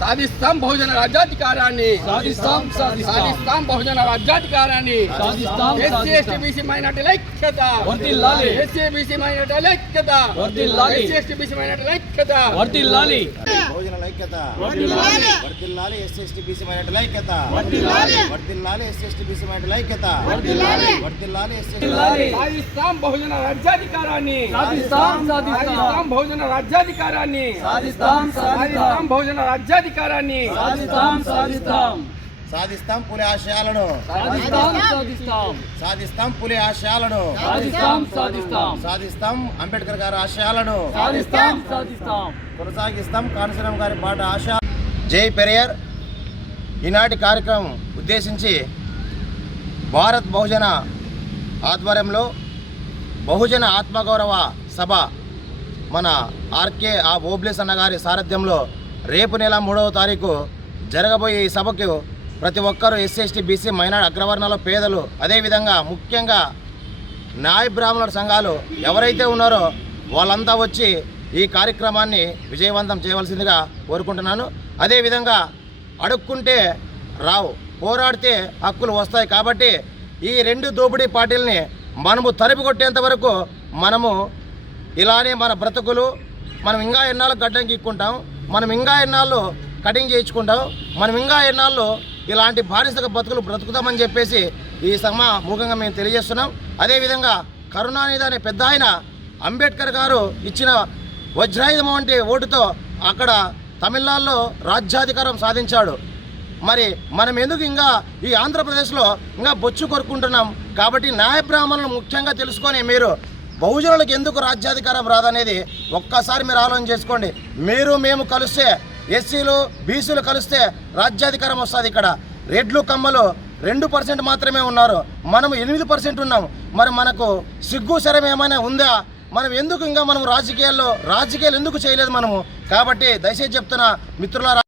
సాధిస్తాం బహుజన రాజ్యాధికారాన్ని, సాధిస్తాం బహుజన రాజ్యాధికారాన్ని, ఎస్సీ ఎస్టీ బీసీ మైనార్టీల ఐక్యత, ఎస్సీ బీసీ మైనార్టీల ఐక్యత, ఎస్సీ ఎస్టీ బీసీ మైనార్టీల ఐక్యత, బహుజనుల ఐక్యత వర్ధిల్లాలి, ఎస్సీ ఎస్టీ బీసీ మైనార్టీల ఐక్యత వర్ధిల్లాలి, ఎస్సీ ఎస్టీ బీసీ మైనార్టీల ఐక్యత వర్ధిల్లాలి, సాధిస్తాం బహుజన రాజ్యాధికారాన్ని, సాధిస్తాం బహుజన రాజ్యాధికారాన్ని, సాధిస్తాం బహుజన రాజ్యాధికారాన్ని, సాధిస్తాం పులి ఆశయాలను, సాధిస్తాం పులి ఆశయాలను, సాధిస్తాం అంబేద్కర్ గారి ఆశయాలను, కొనసాగిస్తాం కాన్సీరామ్ గారి పాట ఆశ. జై పెరియర్. ఈనాటి కార్యక్రమం ఉద్దేశించి భారత్ బహుజన ఆధ్వర్యంలో బహుజన ఆత్మగౌరవ సభ మన ఆర్కే ఓబ్లేస్ అన్నగారి సారథ్యంలో రేపు నెల 3వ తారీఖు జరగబోయే ఈ సభకు ప్రతి ఒక్కరూ ఎస్సీ ఎస్టీ బీసీ మైనార్టీ అగ్రవర్ణాల పేదలు, అదేవిధంగా ముఖ్యంగా న్యాయ బ్రాహ్మణుల సంఘాలు ఎవరైతే ఉన్నారో వాళ్ళంతా వచ్చి ఈ కార్యక్రమాన్ని విజయవంతం చేయవలసిందిగా కోరుకుంటున్నాను. అదేవిధంగా అడుక్కుంటే రావు, పోరాడితే హక్కులు వస్తాయి. కాబట్టి ఈ రెండు దోపిడీ పార్టీలని మనము తరిమి కొట్టేంత వరకు మనము ఇలానే మన బ్రతుకులు మనం ఇంకా ఎన్నాళ్ళు గడ్డం గీక్కుంటాం, మనం ఇంకా ఎన్నాళ్ళు కటింగ్ చేయించుకుంటాం, మనం ఇంకా ఎన్నాళ్ళు ఇలాంటి బానిసక బతుకులు బ్రతుకుతామని చెప్పేసి ఈ మూలంగా మేము తెలియజేస్తున్నాం. అదేవిధంగా కరుణానిధి అనే పెద్ద ఆయన అంబేద్కర్ గారు ఇచ్చిన వజ్రాయుధం వంటి ఓటుతో అక్కడ తమిళనాడులో రాజ్యాధికారం సాధించాడు. మరి మనం ఎందుకు ఇంకా ఈ ఆంధ్రప్రదేశ్లో ఇంకా బొచ్చు కొరుకుంటున్నాం? కాబట్టి న్యాయ బ్రాహ్మణులను ముఖ్యంగా తెలుసుకొని మీరు బహుజనులకు ఎందుకు రాజ్యాధికారం రాదనేది ఒక్కసారి మీరు ఆలోచన చేసుకోండి. మీరు మేము కలిస్తే, ఎస్సీలు బీసీలు కలిస్తే రాజ్యాధికారం వస్తుంది. ఇక్కడ రెడ్లు కమ్మలు 2% మాత్రమే ఉన్నారు, మనం 8% ఉన్నాం. మరి మనకు సిగ్గు శరం ఏమైనా ఉందా? మనం ఎందుకు ఇంకా మనం రాజకీయాలు ఎందుకు చేయలేదు మనము? కాబట్టి దయచేసి చెప్తున్నా మిత్రులారా,